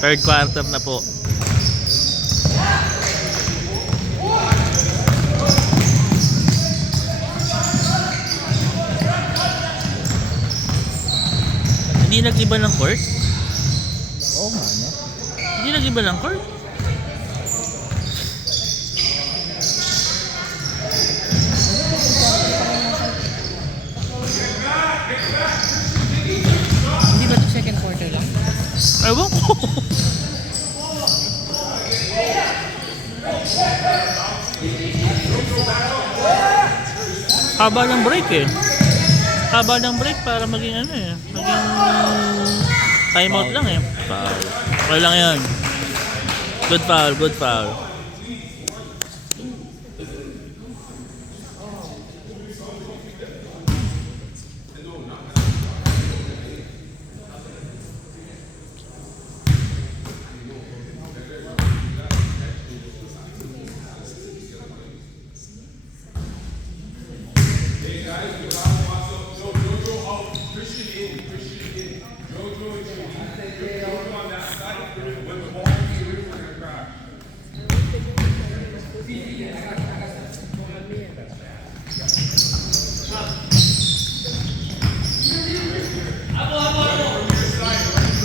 Third quarter na po. Hindi nag-iba ng court? Oo nga, no? Hindi nag-iba ng court? Hindi ba ito second quarter lang? Ewan ko. Haba ng break eh. Haba ng break para maging ano eh. Maging timeout lang eh. Foul. Okay lang yan. Good foul, good foul.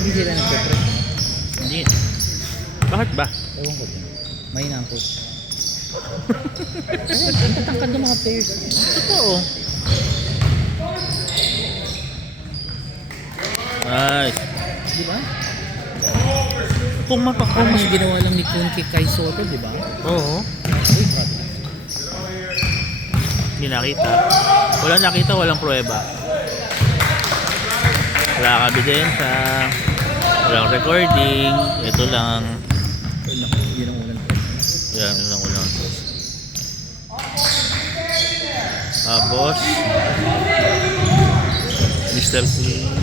Hindi sila nagpe-press, no? Hindi. Bakit ba? Ewan ko din. May na ang coach. Ang tatangkad ng mga players. Totoo. Nice. Di ba? Kung Parang mapakong yung ginawa lang ni Kunki kay Soto, di ba? Oo. Uy, grabe. Hindi nakita. Walang nakita, walang pruweba. Wala kabidensya. Walang recording. Ito lang. Yun ang unang coach. Yan, yun lang ulang. Tapos Mr. Clean.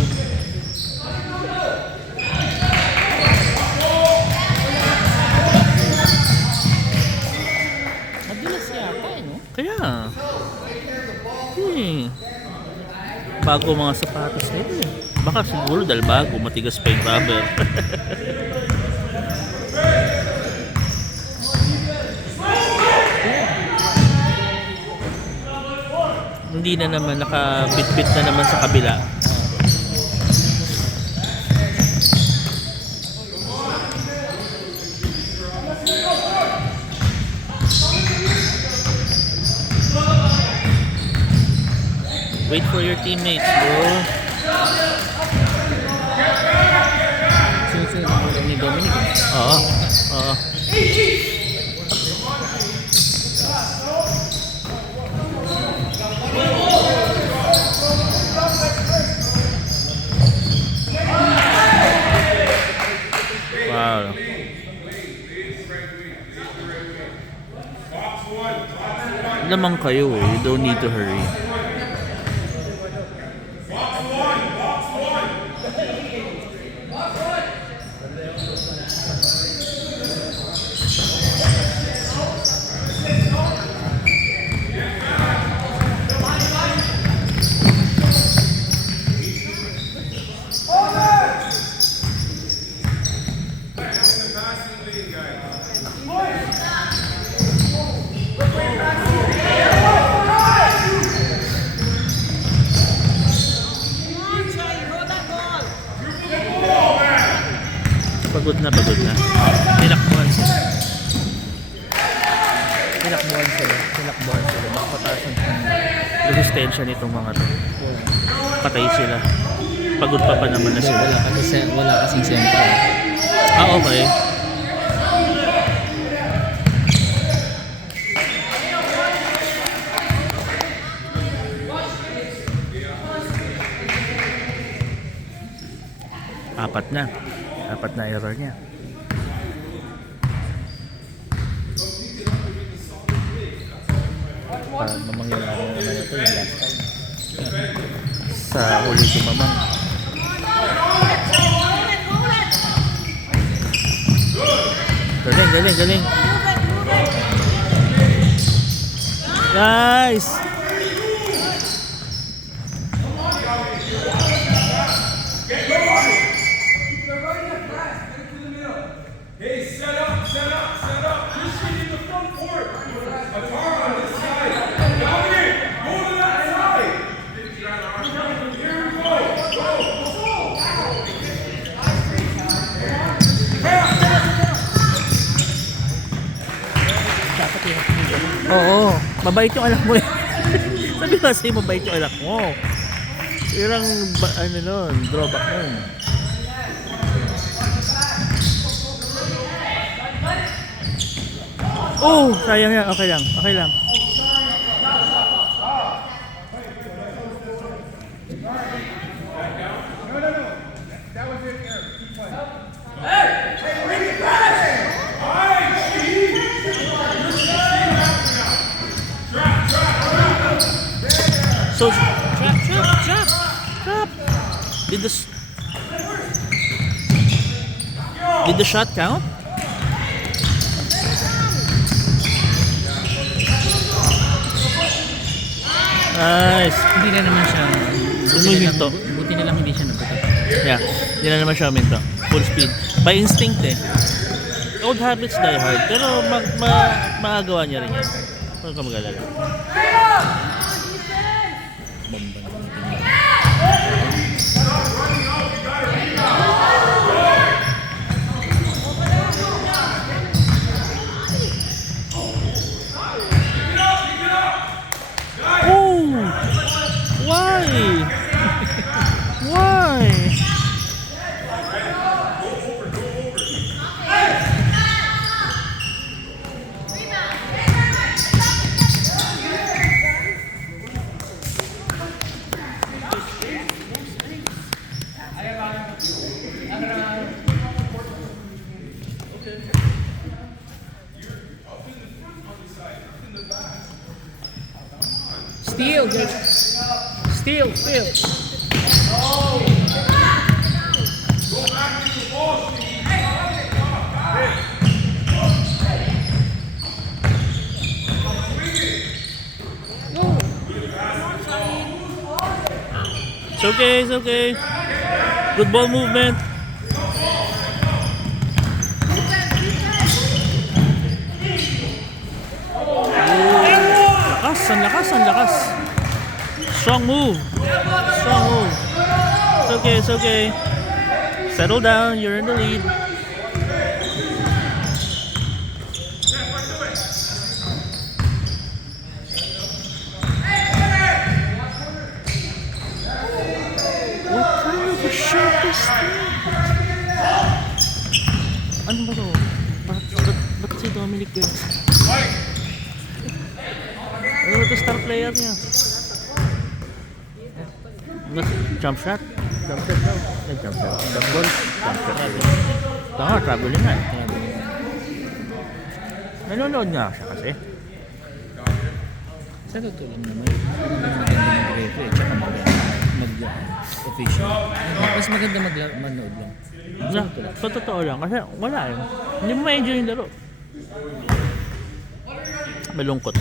Madulas yata, eh, no? Kaya bago mga sapatos nito eh. Baka siguro dahil bago, matigas pa yung rubber. Hindi na naman, nakabit-bit na naman sa kabila. Wait for your teammates, bro. Sinusunod ang ulam ni Dominic. Oo. Oo. Wow. Lamang kayo eh. You don't need to hurry. Pagod na, pagod na. Tinakbuhan sila. Tinakbuhan sila. Tinakbuhan sila. Makapataas ang resistensya nitong mga to. Patay sila. Pagod pa naman na Hindi, sila. wala kasing sentro. Ah, okay. Apat na error niya. Para mangyayari na naman ito yung last time. Sa huli si Mamang. Galing, galing, galing. Nice! Oo, mabait yung anak mo eh. Sabi kasi mabait yung anak mo. Irang ano nun, drawback nun. Oh, sayang yan. Okay lang, okay lang. So, trap. Did the shot count? Nice. Hindi na naman siya. Humihinto. Buti na lang hindi siya nabutot. Yeah, hindi na naman siya huminto. Full speed. By instinct eh. Old habits die hard. Pero magagawa niya rin yan. Huwag ka mag-alala. Bomba na. Oh! Why? Why? Steal, girl. Steal. It's okay. Good ball movement. Ang lakas. Strong move. It's okay. Settle down, you're in the lead. What kind of a shot is that? Ano ba to? Ba't si Dominic Girls? Ano ito star player niya? Jump shot daw. Jump shot. Jump ball. Jump shot. Tama, traveling nga. Nanonood nga siya kasi. Sa totoo lang naman, maganda mag-referee at saka mag-official. Mas maganda manood lang. Sa totoo lang kasi wala eh. Hindi mo ma-enjoy yung laro. Malungkot.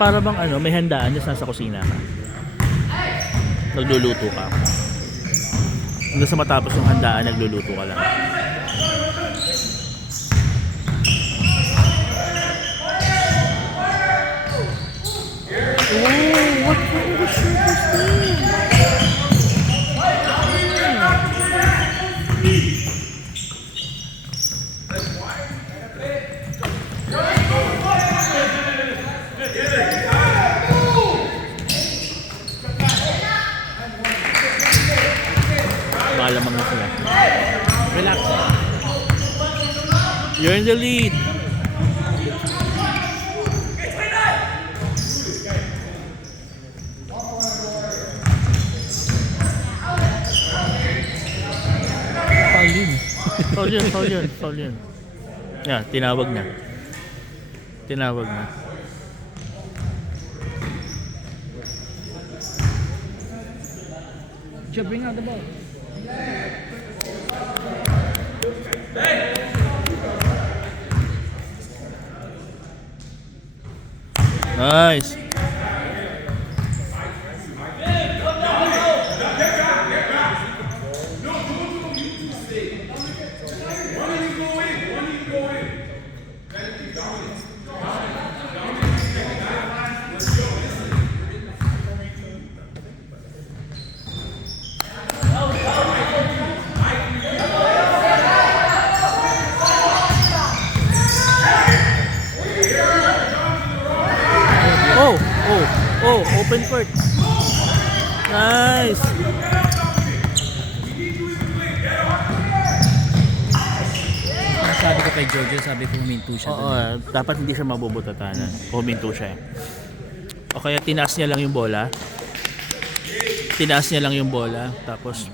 Para bang may handaan dyan nasa kusina ka. Nagluluto ka. Hanggang sa matapos yung handaan, nagluluto ka lang. Oh, what kind of a shot is this? Malamang na sila. Relax. You're in the lead. Foul yun. Yeah, tinawag na. Joe, bring out the ball. Nice. open court. Nice. Sabi ko kay Jojo, sabi ko huminto siya Oo, doon. dapat hindi siya mabubutatanan. Huminto siya. O kaya tinaas niya lang yung bola. Tinaas niya lang yung bola. Tapos,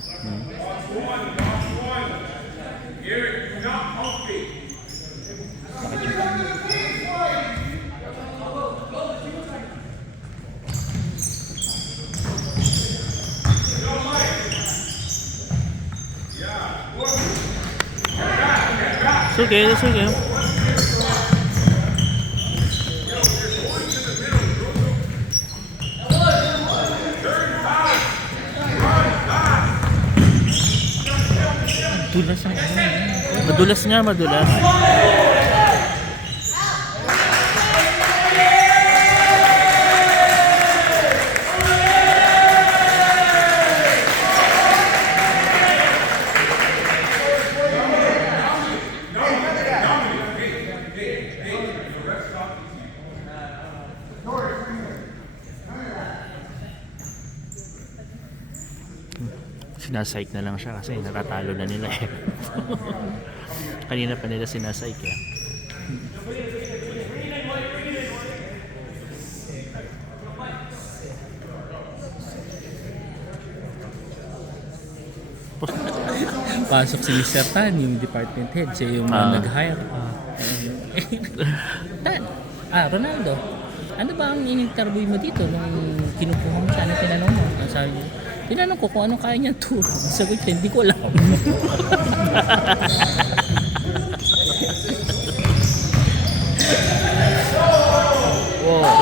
Bakit yung pangit? sige, sige. Dulas ang ano. Madulas nga, madulas. Sinasike na lang siya kasi natatalo na nila eh. Kanina pa nila sinasike eh. Pasok si Mr. Tan, yung department head, siya yung nag-hire. Tan, Ronaldo, ano ba ang in-interview mo dito nung kinukuha mo siya? Ano tinanong mo? Sabi niya, tinanong ko kung anong kaya niya to. Sagot niya, hindi ko alam.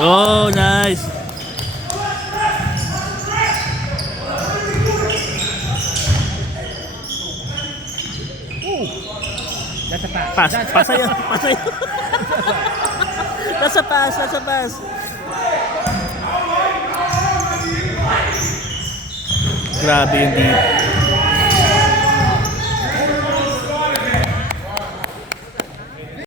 Oh, nice. That's a pass. Pass, pass sa'yo, pass sa'yo. Nasa pass, nasa pass. Grabe yung deep.